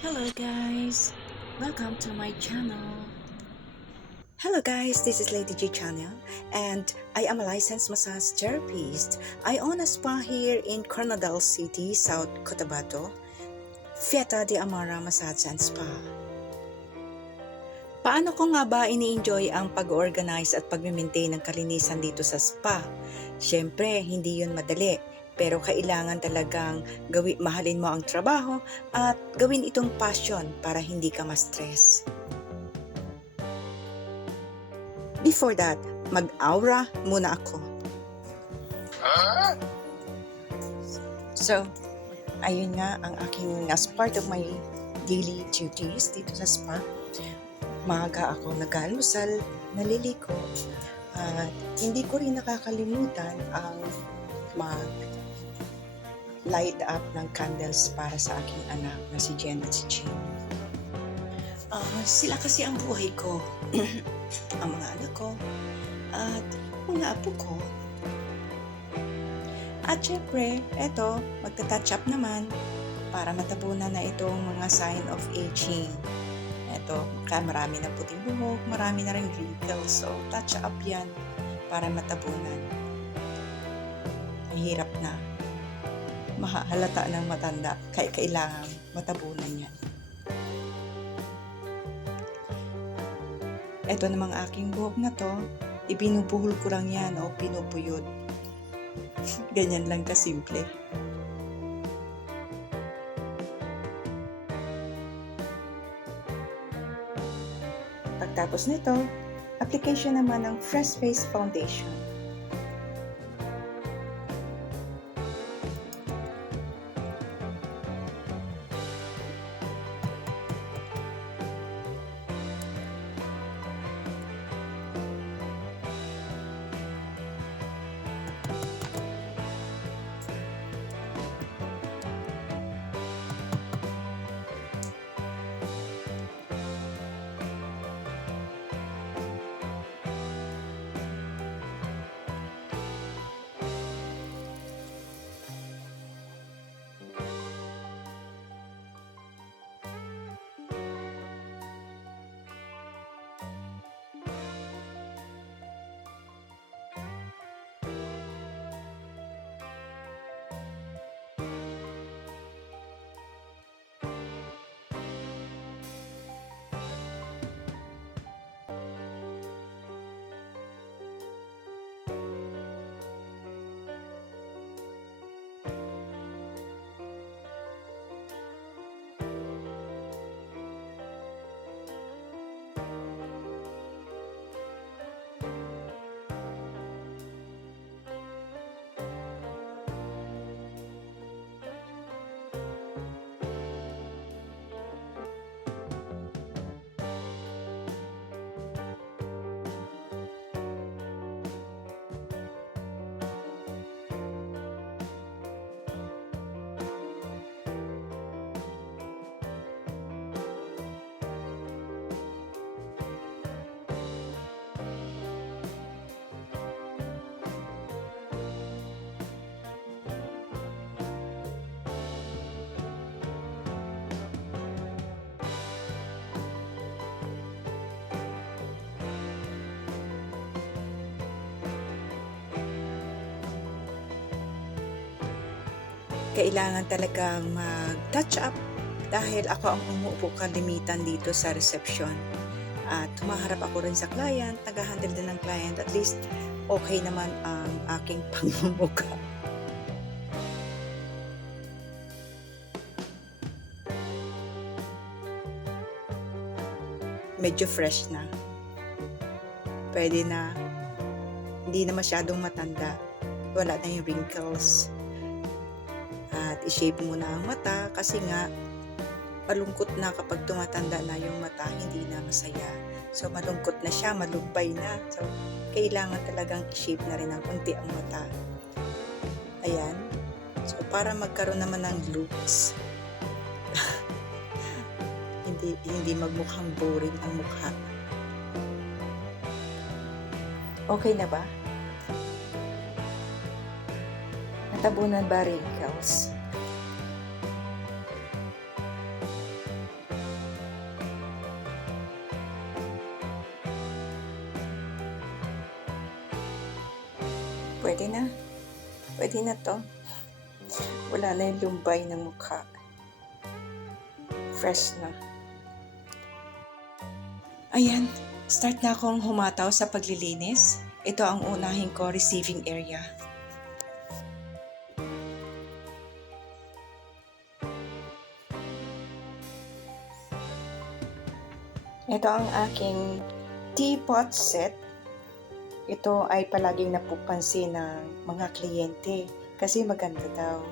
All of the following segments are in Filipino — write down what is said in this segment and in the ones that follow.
Hello guys, welcome to my channel. Hello guys, this is Lady G channel and I am a licensed massage therapist. I own a spa here in Coronadal City, South Cotabato, Fiesta de Amara Massage and Spa. Paano ko nga ba ini-enjoy ang pag-organize at pag-maintain ng kalinisan dito sa spa? Siyempre, hindi yun madali. Pero kailangan talagang mahalin mo ang trabaho at gawin itong passion para hindi ka ma-stress. Before that, mag-aura muna ako. So, ayun nga ang aking as part of my daily duties dito sa spa. Maaga ako nag-almusal, naliliko, at hindi ko rin nakakalimutan ang mag-light up ng candles para sa aking anak na si Jen at si Jean. Sila kasi ang buhay ko, ang mga anak ko, at mga apo ko. At syempre, eto, magta-touch up naman para matabunan na itong mga sign of aging. Eto, kaya marami na puting buhok, marami na rin wrinkles. So, touch up yan para matabunan. Mahirap na. Mahalata ng matanda, kaya kailangan matabunan yan. Eto namang aking buhok na to, ibinubuhol ko lang yan o pinupuyod. Ganyan lang kasimple. Pagtapos nito, application naman ng Fresh Face Foundation. Kailangan talagang mag-touch up dahil ako ang umuupo kalimitan dito sa reception. At humaharap ako rin sa client, nag-handle din ng client, at least okay naman ang aking pamumukha. Medyo fresh na. Pwede na, hindi na masyadong matanda. Wala na yung wrinkles. At i-shape mo na ang mata kasi nga malungkot na kapag tumatanda na yung mata, hindi na masaya. So malungkot na siya, malugbay na. So kailangan talagang i-shape na rin ng unti ang mata. Ayan. So para magkaroon naman ng looks, hindi magmukhang boring ang mukha. Okay na ba? Natabunan ba wrinkles? Pwede na. Pwede na to. Wala na yung lumbay ng mukha. Fresh na. Ayan, start na akong humataw sa paglilinis. Ito ang unahin ko, receiving area. Ito ang aking teapot set. Ito ay palaging napupansin ng mga kliyente kasi maganda daw.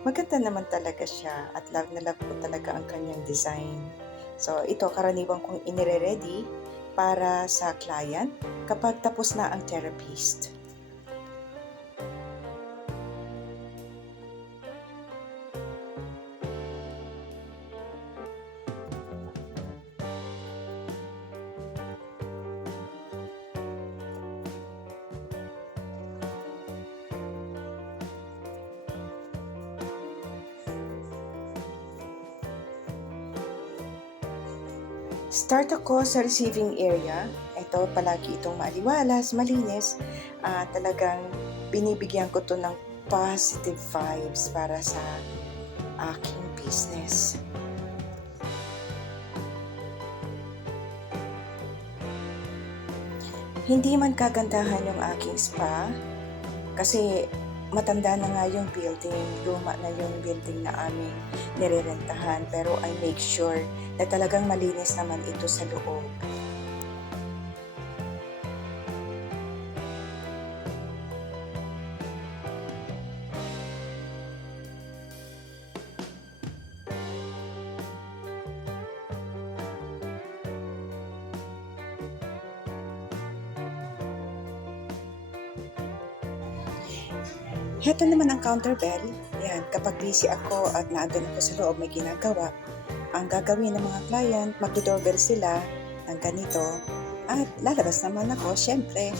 Maganda naman talaga siya at love na love ko talaga ang kanyang design. So ito karaniwang kong inire-ready para sa client kapag tapos na ang therapist. Start ako sa receiving area. Ito, palagi itong maliwalas, malinis. Talagang binibigyan ko to ng positive vibes para sa aking business. Hindi man kagandahan yung aking spa kasi matanda na nga yung building, luma na yung building na aming nirerentahan, pero I make sure na talagang malinis naman ito sa loob. Heto naman ang counter bell. Yan, kapag busy ako at naandun ako sa loob may ginagawa, ang gagawin ng mga client, magdo-doorbell sila ng ganito at lalabas naman ako, syempre.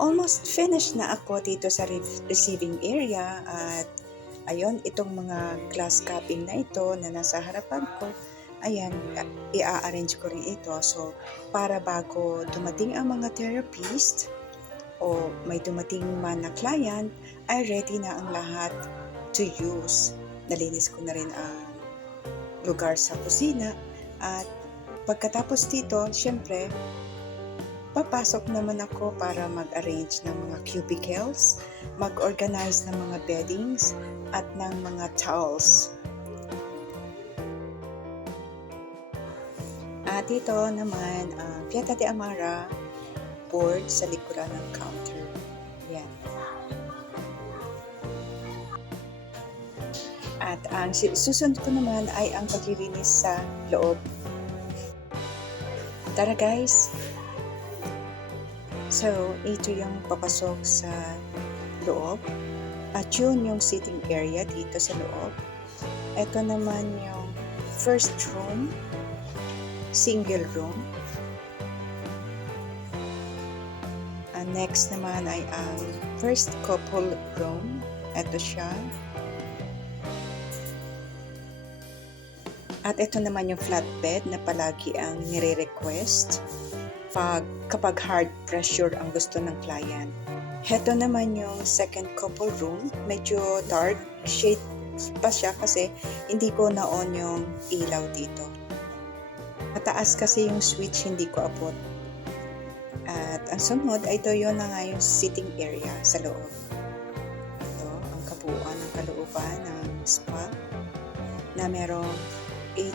Almost finished na ako dito sa receiving area at ayun, itong mga glass cupping na ito na nasa harapan ko, ayan, i-arrange ko rin ito. So, para bago dumating ang mga therapist o may dumating man na client, ay ready na ang lahat to use. Nalinis ko na rin ang lugar sa kusina at pagkatapos dito, syempre, papasok naman ako para mag-arrange ng mga cubicles, mag-organize ng mga beddings, at ng mga towels. At ito naman, Pieta de Amara board sa likuran ng counter. Yan. At ang susunod ko naman ay ang paglilinis sa loob. Tara guys! So, ito yung papasok sa loob. At yun yung sitting area dito sa loob. Ito naman yung first room, single room. And next naman ay ang first couple room. Ito siya. At ito naman yung flatbed na palagi ang nire-request kapag hard pressure ang gusto ng client. Heto naman yung second couple room. Medyo dark shade pa siya kasi hindi ko na-on yung ilaw dito. Mataas kasi yung switch, hindi ko abot. At ang sunod ay ito yun na nga yung sitting area sa loob. Ito ang kabuuan. spa na merong 8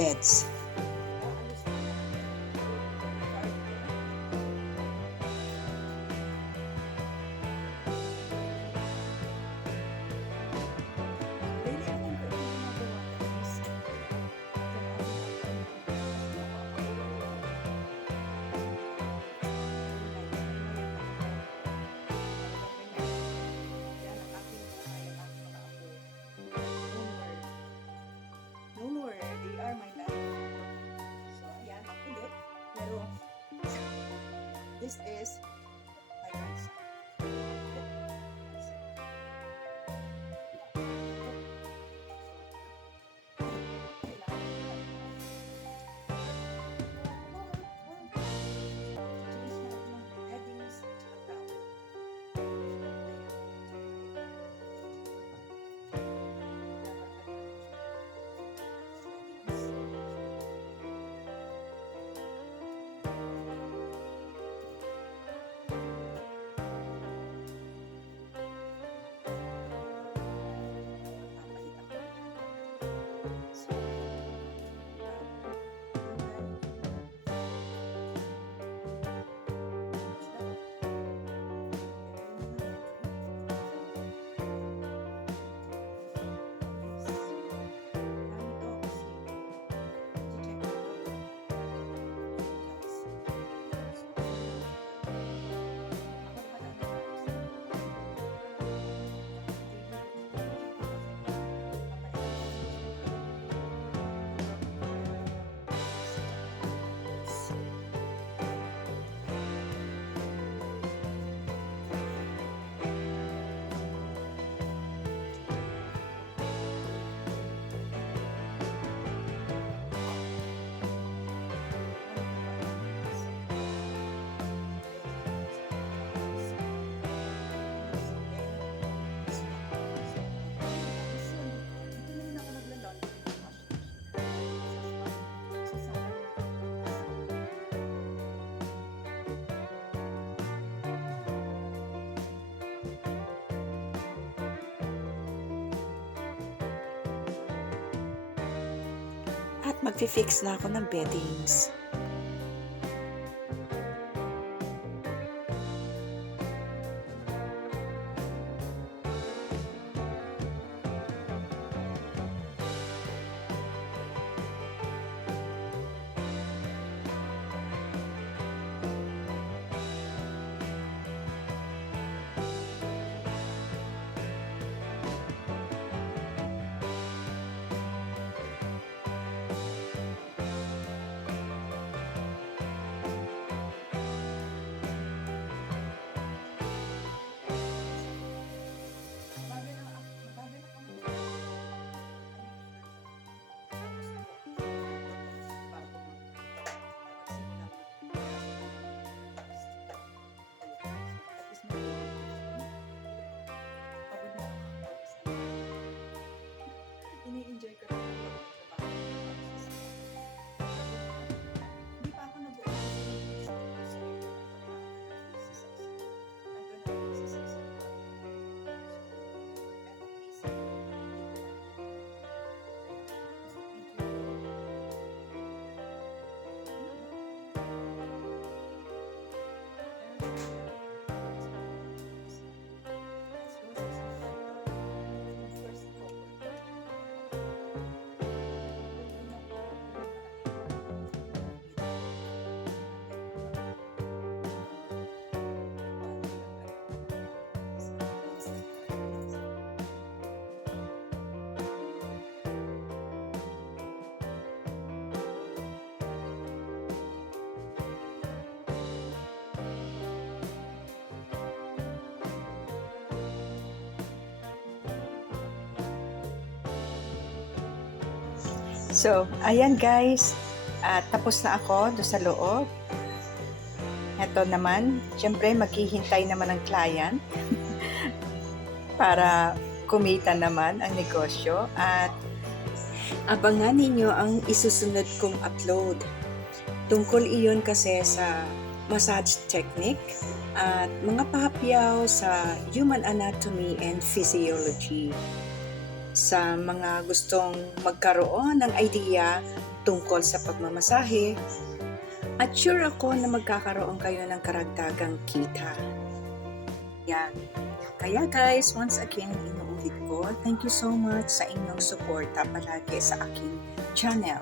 beds. They are my life. So, ayan, ulit. Pero, this is my grandson. At magfi-fix na ako ng beddings. Ini-enjoy ko rin ang trabaho. Hindi pa ako So, ayan guys, tapos na ako doon sa loob. Ito naman, syempre maghihintay naman ang client para kumita naman ang negosyo at abangan ninyo ang isusunod kong upload. Tungkol iyon kasi sa massage technique at mga pahapyaw sa human anatomy and physiology. sa mga gustong magkaroon ng idea tungkol sa pagmamasahe. At sure ako na magkakaroon kayo ng karagdagang kita. Yan. Kaya guys, once again, inuulit ko, thank you so much sa inyong suporta palagi sa aking channel.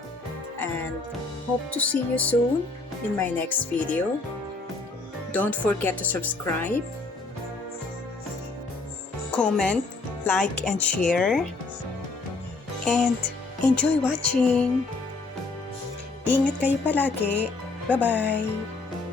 And hope to see you soon in my next video. Don't forget to subscribe, comment, like, and share. And enjoy watching. Ingat kayo palagi. Bye-bye.